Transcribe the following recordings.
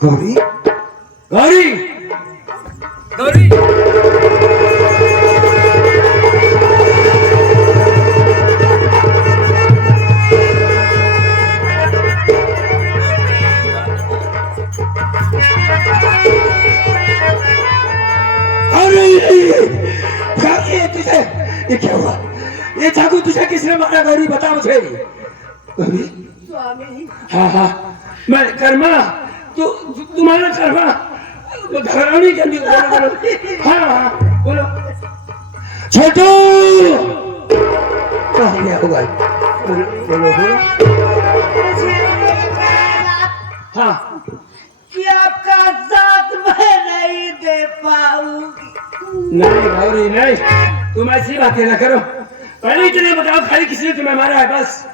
गौरी गौरी गौरी तुझे ये क्या हुआ? ये चाकू तुझे किसने मारा गौरी? बता मुझे। गौरी स्वामी हाँ हाँ मैं कर्मा तुम्हारा कर्मा घरानी करनी। हाँ हाँ बोलो। छोटू कहाँ गया होगा? बोलो बोलो बोलो। हाँ कि आपका साथ मैं नहीं दे पाऊंगी। नहीं गौरी नहीं, तुम ऐसी बातें ना करो। पहले इतने बताओ खाली किसने तुम्हें मारा है? बस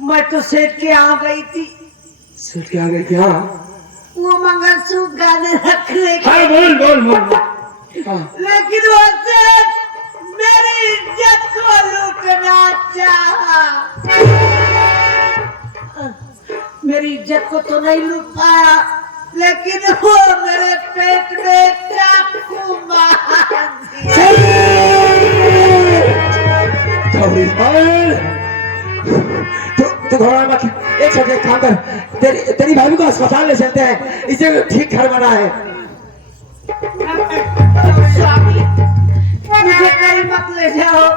मैं तो सेठ के यहाँ गई थी, सेठ के आ गई थी। हाँ वो मंगलसूत्र गाने रखने के, हाँ बोल बोल बोल बोल। हाँ लेकिन वो सेठ मेरी इज्जत को लूटना चाहा। मेरी इज्जत को तो नहीं लूट पाया, लेकिन वो मेरे पेट में चाकू मार दिया। गौरी तो घोड़ा मत। एक सेकंड एक काम कर, तेरी भाभी को अस्पताल ले चलते हैं, इसे ठीक करवाना है। स्वामी मुझे कहीं मत ले जाओ,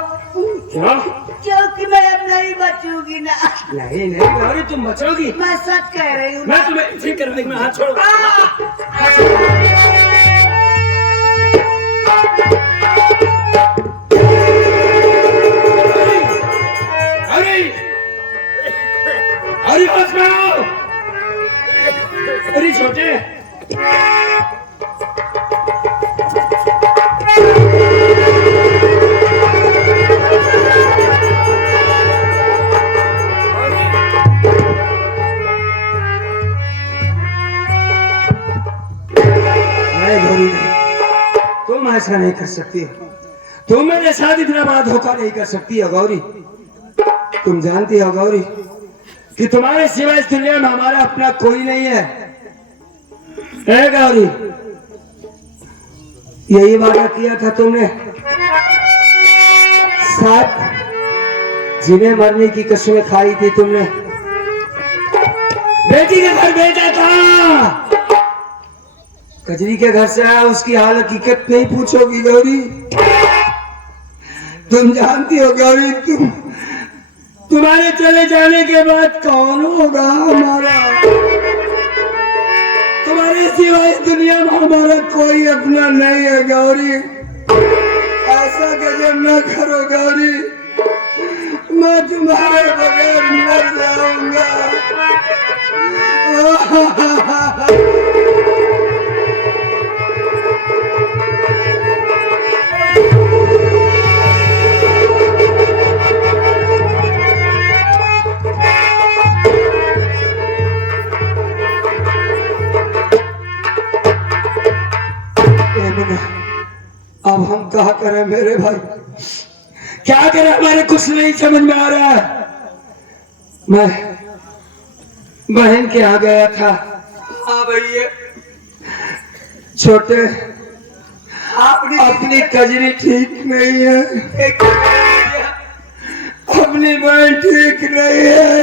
क्यों? क्योंकि मैं अब नहीं बचूंगी ना। नहीं नहीं गौरी तुम बचोगी। मैं सच कह रही हूँ। मैं तुम्हें ठीक करवाई। मैं हाथ छोड़ो। अरे अरे बस में आओ। अरे छोटे तुम ऐसा नहीं कर सकती। तुम मेरे साथ इतना बड़ा धोखा नहीं कर सकती है गौरी। तुम जानती हो गौरी कि तुम्हारे सिवा इस दुनिया में हमारा अपना कोई नहीं है। ए गौरी यही वादा किया था तुमने, साथ जीने मरने की कसमें खाई थी तुमने। बेटी के घर भेजा था, कजरी के घर से आया, उसकी हाल हकीकत नहीं पूछोगी गौरी। तुम जानती हो गौरी तुम्हारे चले जाने के बाद कौन होगा हमारा? तुम्हारे सिवाय दुनिया में हमारा कोई अपना नहीं है गौरी। ऐसा गजब न करो गौरी, मैं तुम्हारे बगैर मर जाऊंगा। अब हम क्या करें मेरे भाई, क्या करें? हमारे कुछ नहीं समझ में आ रहा है। मैं बहन के यहाँ गया था। हाँ भैया छोटे अपनी कजरी ठीक नहीं है, अपनी बहन ठीक नहीं है।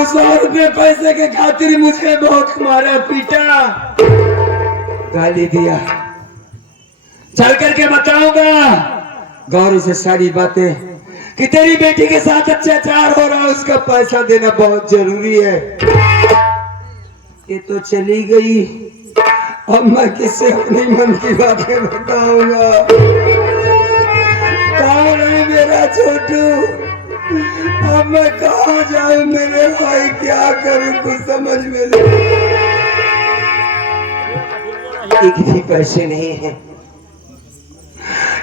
उस औरत ने पैसे के खातिर मुझे बहुत मारा पीटा, गाली दिया। चल करके बताऊंगा गौरी से सारी बातें कि तेरी बेटी के साथ अत्याचार हो रहा है, उसका पैसा देना बहुत जरूरी है। ये तो चली गई, अब मैं किससे अपनी मन की बातें बताऊंगा? कौन है मेरा छोटू? अब मैं कहाँ जाऊं मेरे भाई, क्या करूं कुछ समझ में नहीं। एक भी पैसे नहीं है,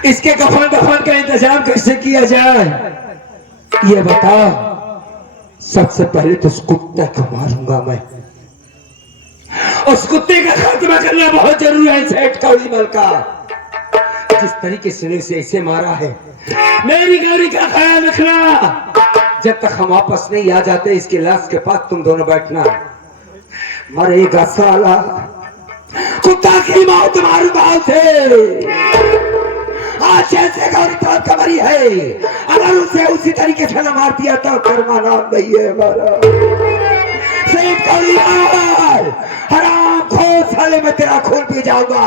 इसके कफन दफन का इंतजाम कैसे किया जाए ये बताओ। सबसे पहले तो उस कुत्ते को मारूंगा मैं, उस कुत्ते का खात्मा करना बहुत जरूरी है। सेठ कौड़ीमल का जिस तरीके से उसे ऐसे मारा है, मेरी गौरी का ख्याल रखना। जब तक हम वापस नहीं आ जाते इसके लाश के पास तुम दोनों बैठना। मरेगा साला, कुत्ता की मौत मारूंगा उसे। आज जैसे गौरी तो कमरी है, अगर उसे उसी तरीके से न मार दिया तो कर्मा नाम नहीं है हमारा। शहीद गौरी मार, हराम खोर साले में तेरा खून पी जाऊंगा,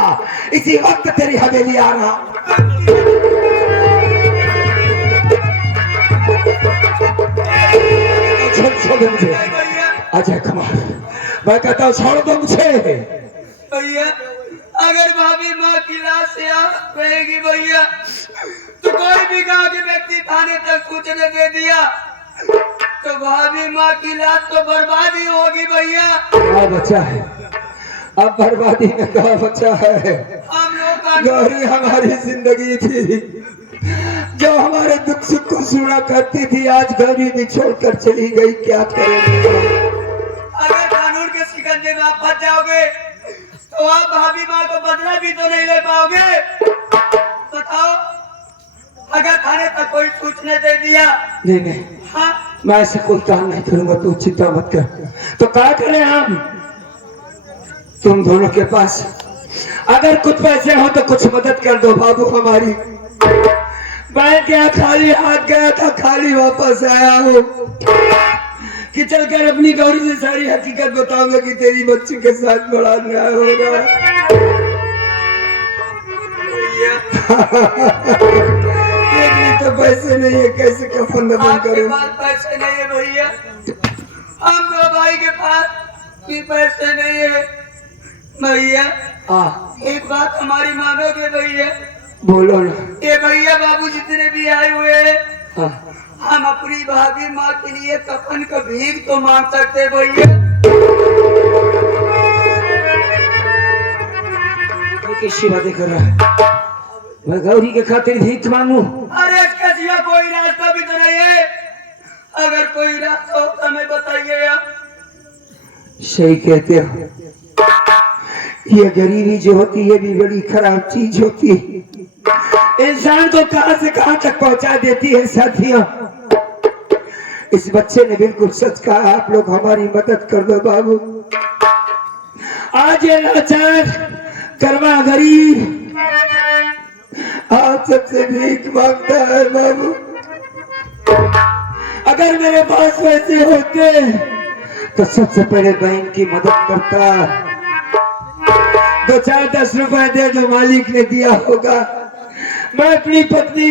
इसी वक्त तेरी हवेली आ रहा। छोड़ मुझे अजय कुमार, मैं कहता हूँ छोड़ दो मुझे। भैया अगर भाभी माँ की लाश यहाँ रहेगी भैया, तो कोई भी गांव के व्यक्ति थाने तक सूचना दे दिया तो भाभी माँ की लाश तो बर्बादी होगी भैया। क्या बचा है अब बर्बादी में, क्या बचा है? हम लोग गौरी हमारी जिंदगी थी, जो हमारे दुख सुख को सुना करती थी, आज गौरी भी छोड़कर चली गई। क्या करेंगे? अगर कानून के शिकंजे में आप फंस जाओगे तो आप भाभी माँ को बदला भी तो नहीं ले पाओगे। बताओ, अगर थाने तक कोई सूचना दे दिया। नहीं नहीं, हाँ मैं ऐसा कोई काम नहीं करूंगा, तू चिंता मत कर। तो क्या करें हम तुम दोनों के पास? अगर कुछ पैसे हो तो कुछ मदद कर दो बाबू हमारी। मैं क्या खाली हाथ गया था, खाली वापस आया हूँ कि चलकर अपनी गौरी से सारी हकीकत बताऊंगा कि तेरी बच्ची के साथ बड़ा अन्याय होगा। लेकिन तो पैसे नहीं है, कैसे कफन दफन करूं? पैसे नहीं है भैया, हम दो भाई के पास भी पैसे नहीं है भैया। एक बात हमारी मानोगे भैया? बोलो ना। ये भैया बाबू जितने भी आए हुए हैं, हाँ। हम अपनी भाभी माँ के लिए कफन का भीख तो मांग सकते भैया। किसी बातें कर रहा है? मैं गौरी के खातिर भीख मांगू? अरे इसका सिवा कोई रास्ता भी तो नहीं है। अगर कोई रास्ता हो तो हमें बताइए आप। सही कहते हो, ये गरीबी जो होती है भी बड़ी खराब चीज होती है, इंसान को कहां से कहां तक पहुंचा देती है। साथियों, इस बच्चे ने बिल्कुल सच कहा, आप लोग हमारी मदद कर दो बाबू। आज ये लाचार कर्मा गरीब आप सबसे भीख मांगता है बाबू। अगर मेरे पास पैसे होते तो सबसे पहले बहन की मदद करता। 2-4-10 रुपए दे जो मालिक ने दिया होगा, मैं अपनी पत्नी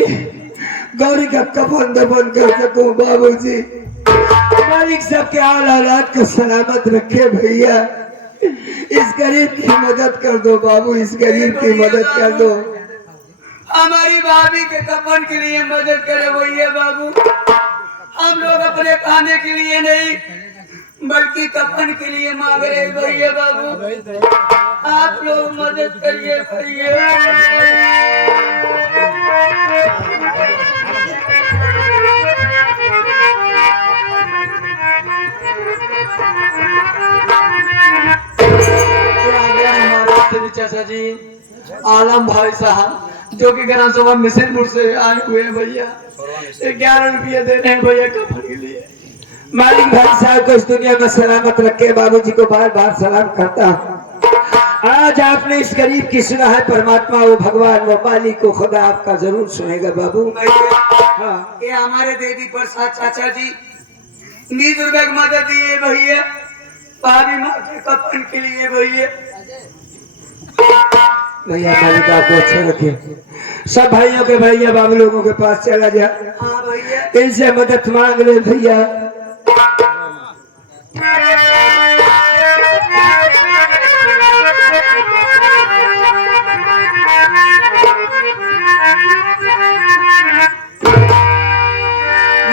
गौरी का कफन दफन कर सकूं। बाबूजी, मालिक सबके हाल हालात को सलामत रखे भैया। इस गरीब की मदद कर दो बाबू, इस गरीब की मदद कर दो। हमारी भाभी के कफन के लिए मदद करे भैया बाबू। हम लोग अपने खाने के लिए नहीं बल्कि कफन के लिए मांग रहे भैया बाबू। आप लोग मदद करिए भैया। चाचा जी आलम भाई साहब जो कि ग्राम सभा मिसिरपुर से आए हुए हैं भैया, 11 रुपये दे रहे हैं भैया कफन के लिए। मालिक भाई साहब को इस दुनिया में सलामत रखे। बाबूजी को बार बार सलाम करता हूँ। आज आपने इस गरीब की सुना है, परमात्मा वो भगवान वो मालिक को खुदा आपका जरूर सुनेगा बाबू। हाँ, ये हमारे देवी प्रसाद चाचा जी 20 रुपए की मदद दिए भैया भाभी माँ के कफन के लिए भैया। भैया मालिक आपको अच्छे रखे। सब भाइयों के भैया बाबू लोगों के पास चला जा, हाँ भैया, इनसे मदद मांग ले भैया।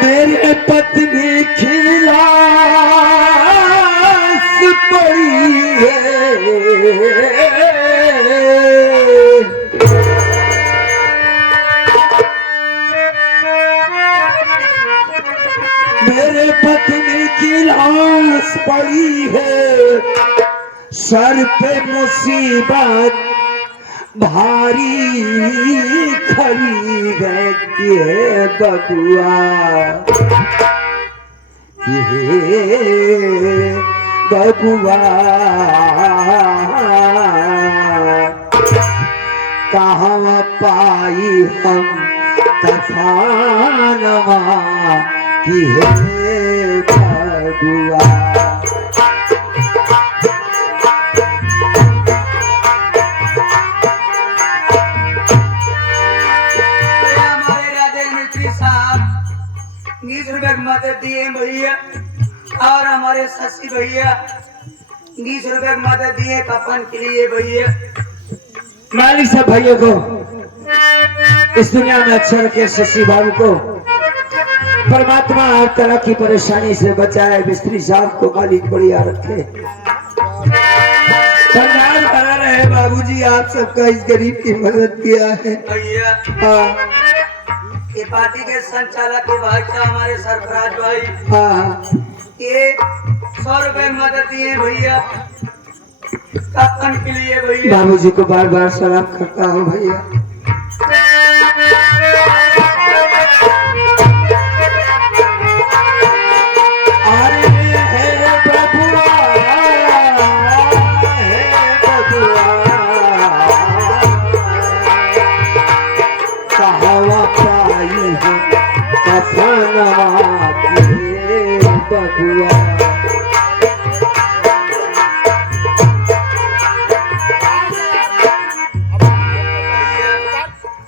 मेरे पत्नी खिलास पड़ी है, मेरे पत्नी की लाश पड़ी है, सर पे मुसीबत भारी खड़ी है के बबुआ। बबुआ कहाँ पाई हम कफानवा कि हे बबुआ। हमारे राधे मिस्त्री साहब 20 रुपए की मदद दिए भैया, और हमारे शशि भैया 20 रुपए की मदद दिए कफन के लिए भैया। मालिक सब भाइयों को इस दुनिया में अच्छा रखे, शशि बाबू को परमात्मा हर तरह की परेशानी से बचाए, मिस्त्री साहब को मालिक बढ़िया रखे, भंडार भरा रहे। बाबूजी आप सबका इस गरीब की मदद किया है भैया हाँ ये पार्टी के संचालक के भाई साहब हमारे सरफराज भाई हाँ ये 100 रुपए की मदद दिए भैया कफन के लिए भैया। बाबूजी को बार बार सलाम करता हूँ भैया। अरे हे बबुआ, कहाँ पाई हो कफनवा हे बबुआ।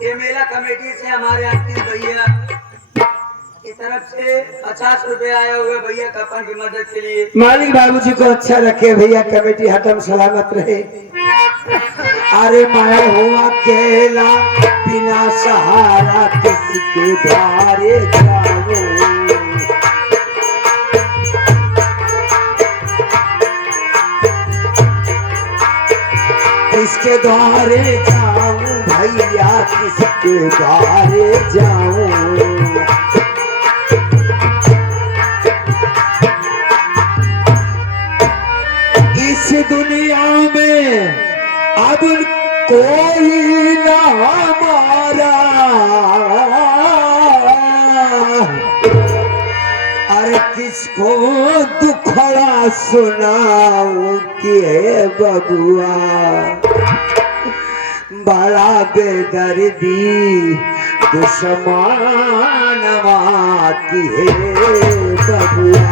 ये मेला कमेटी से हमारे अंकित भैया की तरफ से 50 रुपए आए हुए भैया कफन की मदद के लिए। मालिक बाबूजी को अच्छा रखे भैया, कमेटी हटम सलामत रहे। अरे मैं हूँ अकेला बिना सहारा किसके द्वारे जाऊं, किसके द्वारे जाऊं भैया, किसके द्वारे जाऊं। इस दुनिया में अब कोई ना हमारा, अरे किसको दुखड़ा सुनाऊं कि हे बबुआ, बड़ा बेदर्दी दुश्मनवा की हे बबुआ।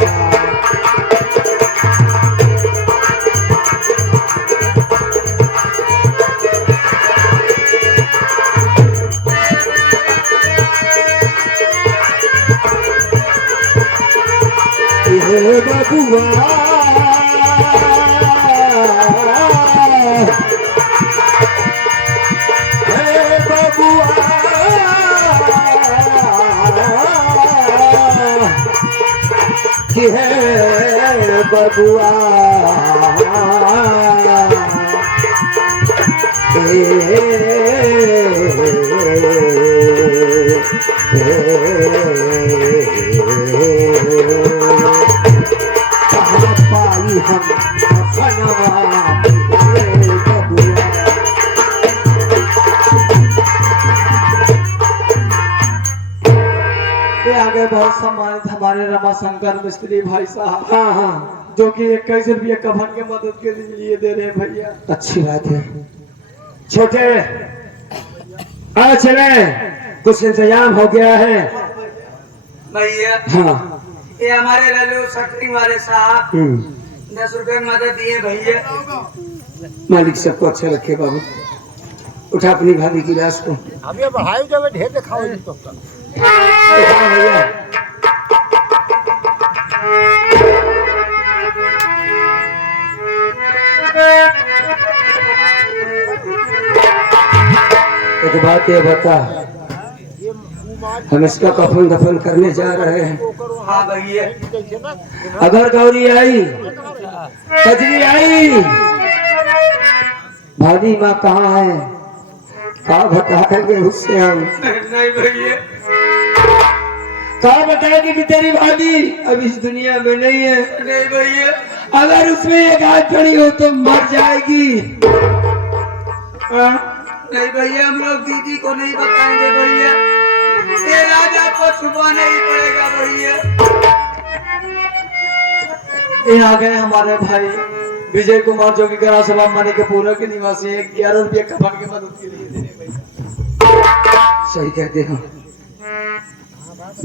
हे बबुआ हे बबुआ कि हे बबुआ कहाँ पाई हम कफनवा हे बबुआ। ये आगे बहुत सम्मानित हमारे रमाशंकर मिस्त्री भाई साहब, हाँ हाँ जो कि 21 रुपये कफन के मदद के लिए दे रहे हैं भैया। अच्छी बात है। छोटे आ चले, कुछ इंतजाम हो गया है भैया हाँ। ये हमारे लल्लू सटरिंग वाले साहब 10 रुपए की मदद दिए भैया। मालिक सबको अच्छा रखे बाबू। उठा अपनी भाभी की लाश को, अभी बढ़ाई जब ढेर दिखाओ तो उठा भैया। एक बात ये बता, हम इसका कफन दफन करने जा रहे हैं। हाँ भैया अगर गौरी आई, कजरी आई, भाभी माँ कहाँ है, कहा बताएंगे उससे हम। नहीं भैया कहा बताएंगे कि तेरी भाभी अब इस दुनिया में नहीं है। नहीं भैया अगर उसमें एक हाथ पड़ी हो तो मर जाएगी। नहीं भैया हम लोग दीदी को नहीं बताएंगे भैया, ये राजा को छुपाना ही पड़ेगा भैया। ये आ गए हमारे भाई विजय कुमार जो कि ग्राम सभा माने के पूरा के निवासी है। 11 रुपये कफन के मदद के लिए देने भाई। सही कहते हो,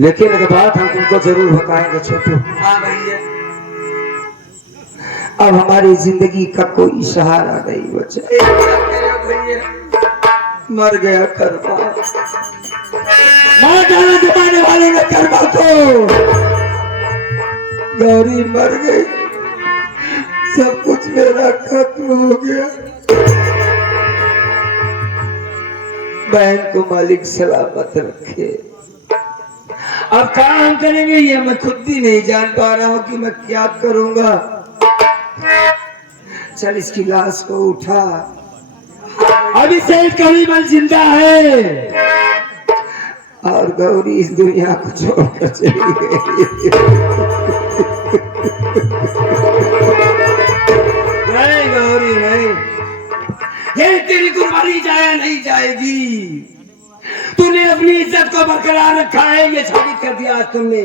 लेकिन एक बात हम तुमको जरूर बताएंगे छोटू। हाँ भैया। अब हमारी जिंदगी का कोई सहारा नहीं बचा। भैया मर गया कर्मा, मार डाला जमाने वाले ने कर्मा को। गौरी मर गई, सब कुछ मेरा खत्म हो गया। बहन को मालिक सलामत रखे। अब काम करेंगे ये मैं खुद भी नहीं जान पा रहा हूँ कि मैं क्या करूंगा। चल इसकी लाश को उठा, अभी से करीबन जिंदा है और गौरी इस दुनिया को छोड़कर चली गई। नहीं गौरी नहीं, ये तेरी कुर्बानी जाया नहीं जाएगी। तूने अपनी इज्जत को बरकरार रखा है, ये साबित कर दिया आज तुमने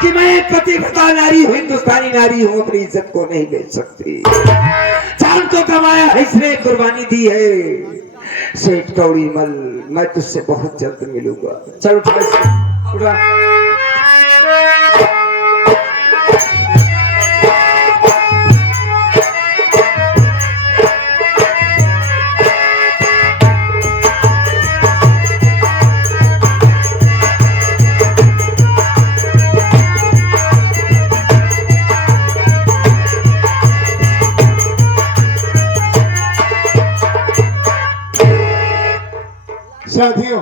कि मैं एक पतिव्रता नारी हूँ, हिंदुस्तानी नारी हूँ, अपनी इज्जत को नहीं बेच सकती। जान को कमाया है इसने, कुर्बानी दी है। सेठ कौड़ी मल, मैं तुझसे बहुत जल्द मिलूंगा। चल उठा इसे, उठा। साथियों,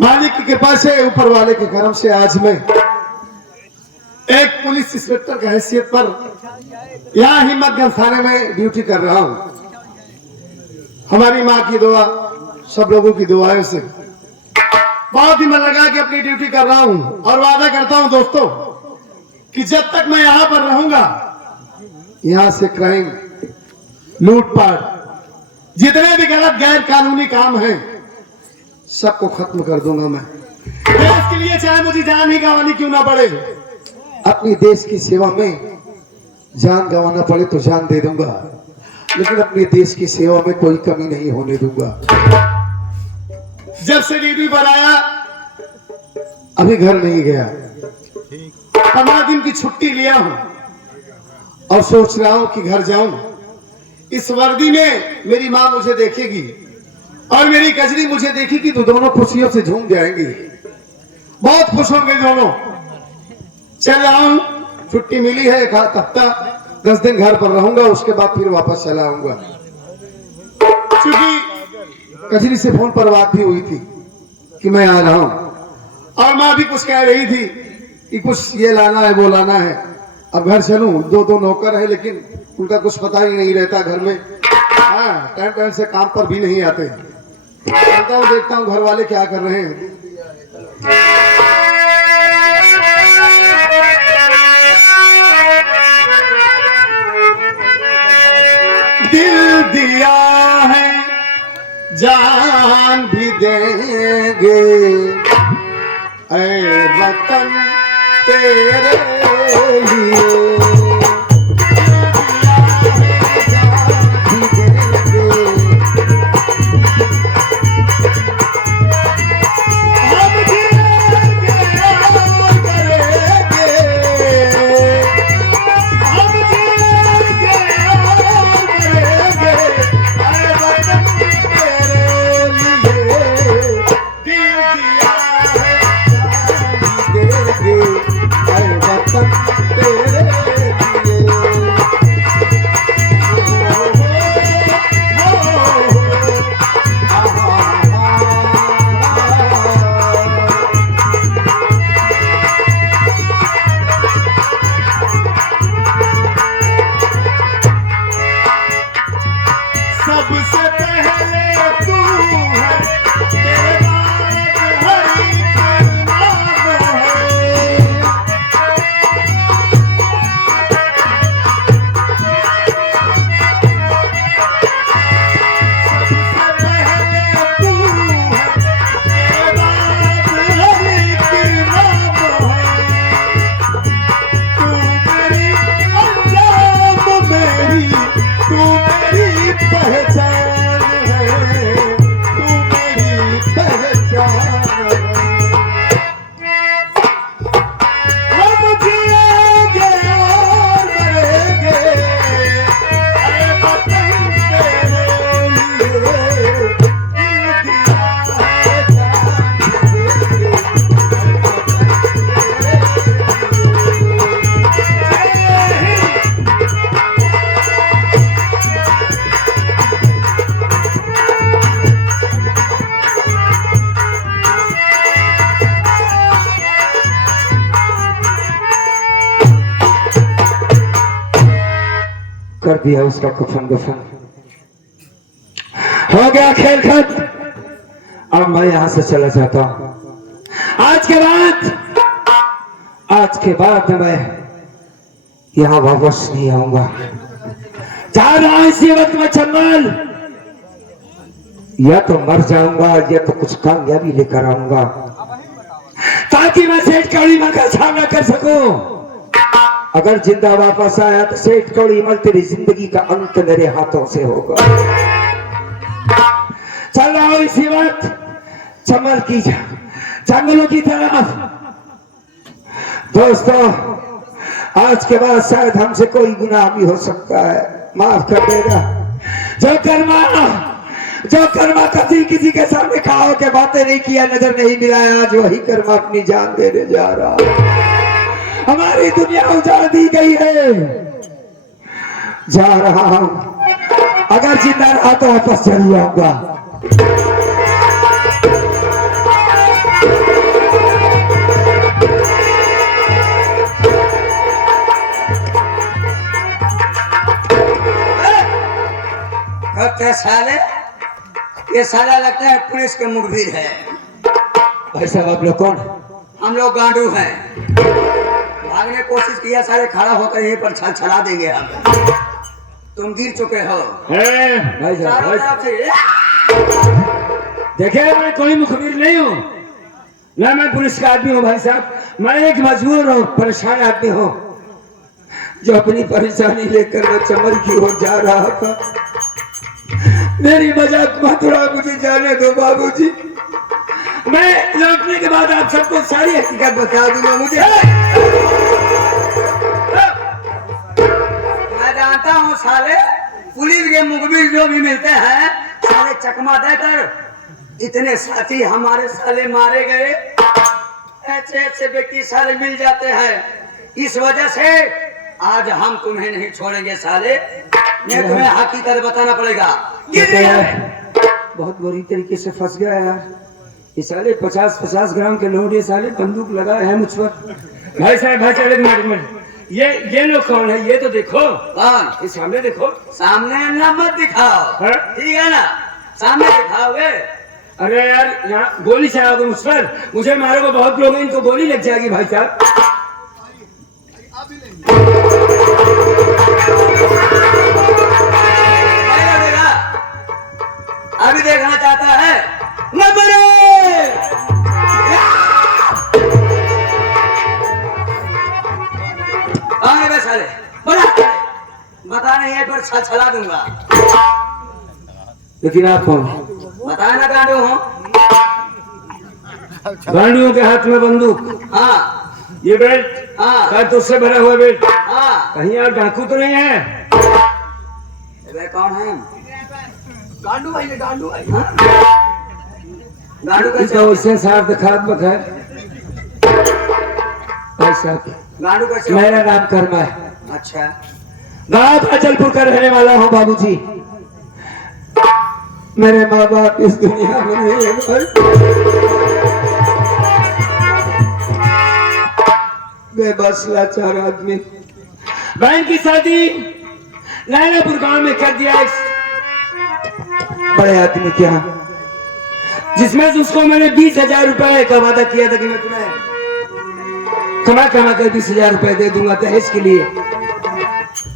मालिक की कृपा से, ऊपर वाले के करम से आज मैं एक पुलिस इंस्पेक्टर की हैसियत पर यहाँ हिम्मतगंज थाने में ड्यूटी कर रहा हूँ। हमारी माँ की दुआ, सब लोगों की दुआओं से बहुत ही मन लगा के अपनी ड्यूटी कर रहा हूँ और वादा करता हूँ दोस्तों कि जब तक मैं यहाँ पर रहूंगा, यहाँ से क्राइम, लूटपाट, जितने भी गलत गैर कानूनी काम हैं, सबको खत्म कर दूंगा मैं। देश के लिए चाहे मुझे जान ही गंवानी क्यों ना पड़े, अपनी देश की सेवा में जान गंवाना पड़े तो जान दे दूंगा, लेकिन अपने देश की सेवा में कोई कमी नहीं होने दूंगा। जब से ड्यूटी पर आया अभी घर नहीं गया, 15 दिन की छुट्टी लिया हूं और सोच रहा हूं कि घर जाऊं। इस वर्दी में मेरी माँ मुझे देखेगी और मेरी कजरी मुझे देखेगी तो दोनों खुशियों से झूम जाएंगी, बहुत खुश होंगे दोनों। चल आऊं, छुट्टी मिली है, एक हफ्ता 10 दिन घर पर रहूंगा, उसके बाद फिर वापस चला आऊंगा। क्योंकि कजरी से फोन पर बात भी हुई थी कि मैं आ रहा हूं और माँ भी कुछ कह रही थी कि कुछ ये लाना है वो लाना है। अब घर चलूं, 2 नौकर है लेकिन उनका कुछ पता ही नहीं रहता घर में। हाँ, टाइम टाइम से काम पर भी नहीं आते। चलता हूं, देखता हूं घर वाले क्या कर रहे हैं। दिल दिया है जान भी देंगे, ऐ वतन तेरे लिए। तेरे कर दिया उसका कफन दफन, हो गया खेल खत्म। अब मैं यहां से चला जाता हूं। आज के बाद मैं यहां वापस नहीं आऊंगा। जा रहा हूं इसी वक्त मैं चंबल, या तो मर जाऊंगा या तो कुछ कामयाबी लेकर आऊंगा, ताकि मैं सेठ कौड़ीमल का सामना कर सकूं। अगर जिंदा वापस आया तो सेठ कौड़ीमल तेरी जिंदगी का अंत मेरे हाथों से होगा। चल रहा हूं इसी वक्त चंबल की जंगलों की तरफ। दोस्तों, आज के बाद शायद हमसे कोई गुनाह भी हो सकता है, माफ कर देगा। जो कर्मा कभी किसी के सामने खड़ा होकर बातें नहीं किया, नजर नहीं मिलाया, आज वही कर्मा अपनी जान देने जा रहा। हमारी दुनिया उजाड़ दी गई है, जा रहा हूं। अगर जिंदा रहा तो वापस चल जाऊंगा। साले, ये साला लगता है पुलिस के मुखबिर है। भाई साहब आप लोग कौन? हम लोग गांडू हैं। भागने की कोशिश किया, सारे खड़ा होकर यहीं पर छला देंगे हम। तुम गिर चुके हो। भाई चारों साहब तरफ से देखिए, मैं कोई मुखबिर नहीं हूँ, ना मैं पुलिस का आदमी हूँ। भाई साहब, मैं एक मजबूर और परेशान आदमी हूँ, जो अपनी परेशानी लेकर मैं चंबल की ओर जा रहा था। मेरी मजाक मत उड़ाओ, मुझे जाने दो बाबूजी। मैं लौटने के बाद आप सबको सारी हकीकत बता दूंगा। मुझे मैं जानता हूँ साले, पुलिस के मुखबिर जो भी मिलते हैं, साले चकमा देकर इतने साथी हमारे साले मारे गए। ऐसे ऐसे व्यक्ति साले मिल जाते हैं। इस वजह से आज हम तुम्हें नहीं छोड़ेंगे साले, नहीं तुम्हें हकीकत बताना पड़ेगा। बहुत बुरी तरीके से फंस गया यार। ये साले 50-50 ग्राम के लोग, ये साले बंदूक लगाए हैं मुझ पर। भाई साहब एक मिनट, ये लोग कौन है? ये तो देखो। कौन? ये सामने देखो। सामने ना मत दिखाओ, हाँ? ठीक है ना? सामने दिखाओगे। अरे यार, यहाँ गोली चलाओगे मुझ पर, मुझे मारोगे। बहुत लोग हैं, इनको गोली लग जाएगी भाई साहब। अभी देखना चाहता है न बने। साले बता नहीं है पर छला दूंगा। लेकिन आप कौन? बताया ना गांडू हूँ। गांडियों के हाथ में बंदूक, हाँ ये बेल्ट, हाँ उससे भरा हुआ बेल्ट। हाँ। कहीं आप डाकू तो नहीं है? वे कौन है? गांडू भाई, गांडू भाई। गांडू इसका का उससे साफ दिखात बखैर। भाई साहब, गांडू का मेरा नाम कर्मा है। अच्छा, गांव अचलपुर का रहने वाला हूँ बाबूजी। मेरे माँ बाप इस दुनिया में नहीं है भाई। बेबस लाचार आदमी। बहन की शादी नारायणपुर गांव में कर दिया इस बड़े आदमी क्या, जिसमें उसको मैंने 20,000 रुपए का वादा किया था कि मैं तुम्हें कमा कर 20,000 रुपए दे दूंगा दहेज के लिए।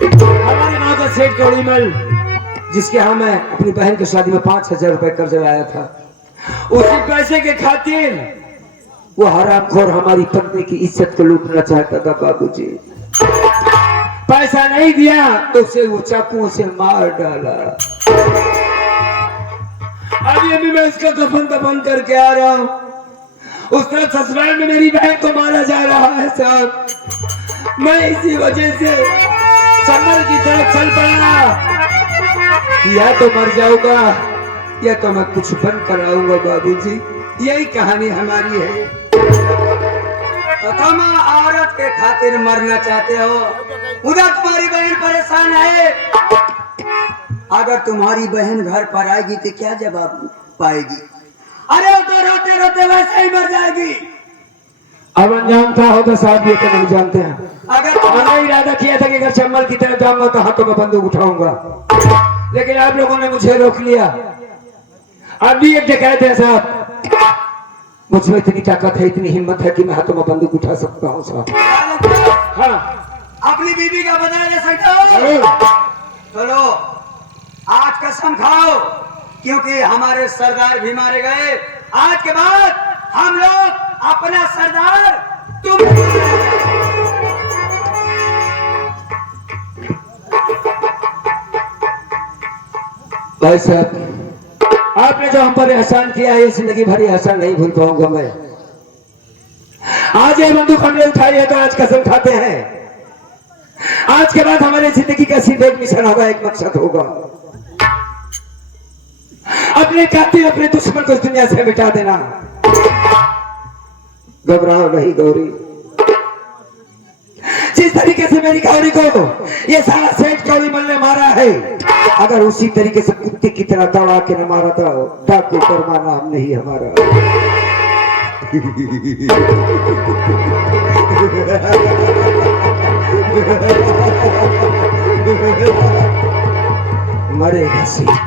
हमारे गांव का सेठ कौड़ीमल, जिसके यहाँ मैं अपनी बहन की शादी में 5,000 रुपए कर्ज लाया था, उसी पैसे के खातिर वो हरामखोर हमारी पत्नी की इज्जत को लूटना चाहता था बाबूजी। पैसा नहीं दिया तो उसे वो चाकुओं से मार डाला। अभी मैं उसका कफन दफन करके आ रहा हूँ। उस तरफ ससुराल में मेरी बहन को मारा जा रहा है साहब। मैं इसी वजह से चंबल की तरफ चल पड़ा। या तो मर जाऊंगा या तो मैं कुछ बन कर आऊंगा बाबूजी। यही कहानी हमारी है। तो तुम औरत के खातिर मरना चाहते हो, उधर तुम्हारी बहन परेशान है। अगर तुम्हारी बहन घर पर आएगी तो क्या जवाब पाएगी? अरे तो रोते रोते वैसे ही मर जाएगी। अब अनजान था हो तो साहब ये तो नहीं जानते हैं। अगर मैंने इरादा किया था कि अगर चम्बल की तरफ जाऊंगा तो हाथों में बंदूक उठाऊंगा, लेकिन आप लोगों ने मुझे रोक लिया। आप भी एक डकैत है साहब, मुझमें इतनी ताकत है, इतनी हिम्मत है कि मैं हाथों में बंदूक उठा सकता हूँ साहब। हाँ अपनी बीवी का बदला ले सकते हो? जरूर। चलो आज कसम खाओ, क्योंकि हमारे सरदार भी मारे गए। आज के बाद हम लोग अपना सरदार तुम। भाई साहब, आपने जो हम पर एहसान किया है, जिंदगी भर एहसान नहीं भूल पाऊंगा मैं। आज ये बंदूक हमने उठाई है तो आज कसम खाते हैं, आज के बाद हमारी जिंदगी का सिर्फ एक मिशन होगा, एक मकसद होगा, अपने कातिल अपने दुश्मन को इस दुनिया से मिटा देना। घबराओ नहीं गौरी, जिस तरीके से मेरी गौरी को ये सारा सेठ गौरी मल ने मारा है, अगर उसी तरीके से कुत्ते की तरह दौड़ा के न मारा था, डाकू कर्मा नाम नहीं हमारा। मरेगा सेठ,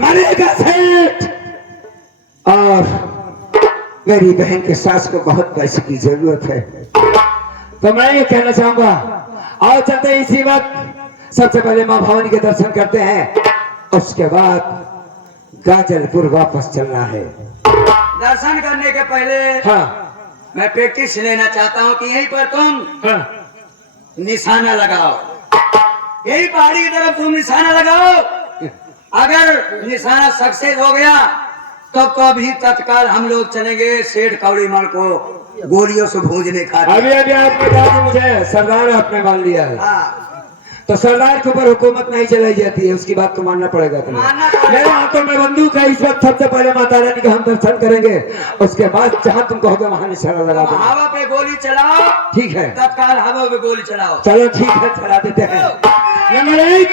मरेगा सेठ। और मेरी बहन के सास को बहुत पैसे की जरूरत है, तो मैं ये कहना चाहूंगा, आओ चलते हैं इसी वक्त। सबसे पहले माँ भवानी के दर्शन करते हैं, उसके बाद गाजलपुर वापस चलना है। दर्शन करने के पहले हाँ मैं प्रैक्टिस लेना चाहता हूँ कि यहीं पर तुम हाँ निशाना लगाओ, यही पहाड़ी की तरफ तुम निशाना लगाओ। अगर निशाना सक्सेस हो गया तब तो अभी तत्काल हम लोग चलेंगे सेठ कौड़ी मल को गोलियों से भूजने खाते। अभी अभी आपने कहा कि मुझे सरदार आपने मान लिया है, हाँ, तो सरदार के ऊपर हुकूमत नहीं चलाई जाती है, उसकी बात तो मानना पड़ेगा तुम्हें। मानना पड़ेगा। मेरे हाथों में बंदूक है, इस वक्त सबसे पहले माता रानी का हम दर्शन करेंगे, उसके बाद जहां तुम कहोगे वहां निशाना लगा तुम देना। हवा पे गोली चलाओ, ठीक है, तत्काल हवा पे गोली चलाओ। चलो ठीक है, चला देते हैं। नंबर 1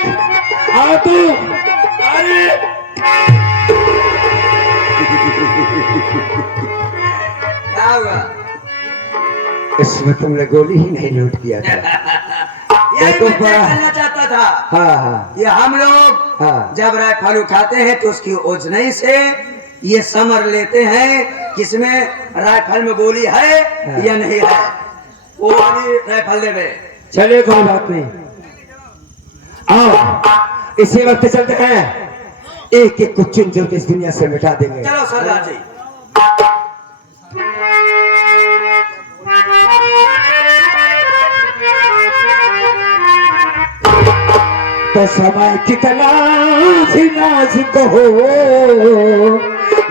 आओ तू। अरे क्या हुआ? इसमें तुमने गोली ही नहीं लूट किया था। यही तो मैं तय करना चाहता था। हाँ हाँ ये हम लोग हाँ। जब राइफल उठाते हैं तो उसकी ओझनई से ये समर लेते हैं किसमें राइफल में गोली है हाँ। या नहीं है, वो वाली राइफल देवे। चलिए कोई बात नहीं, आओ इसी वक्त चलते हैं, एक एक को चुन चुन के इस दुनिया से मिटा देंगे। चलो सरदार जी। तो समय कितना भी नाजुक हो,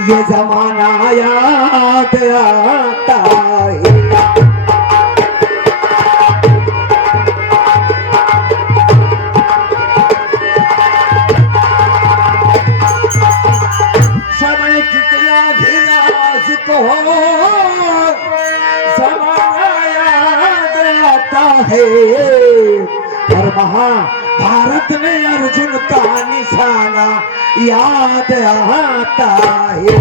ये जमाना याद आता है। समय कितना भी नाजुक हो, जमाना याद आता है। और महाभारत में अर्जुन का निशाना याद आता है।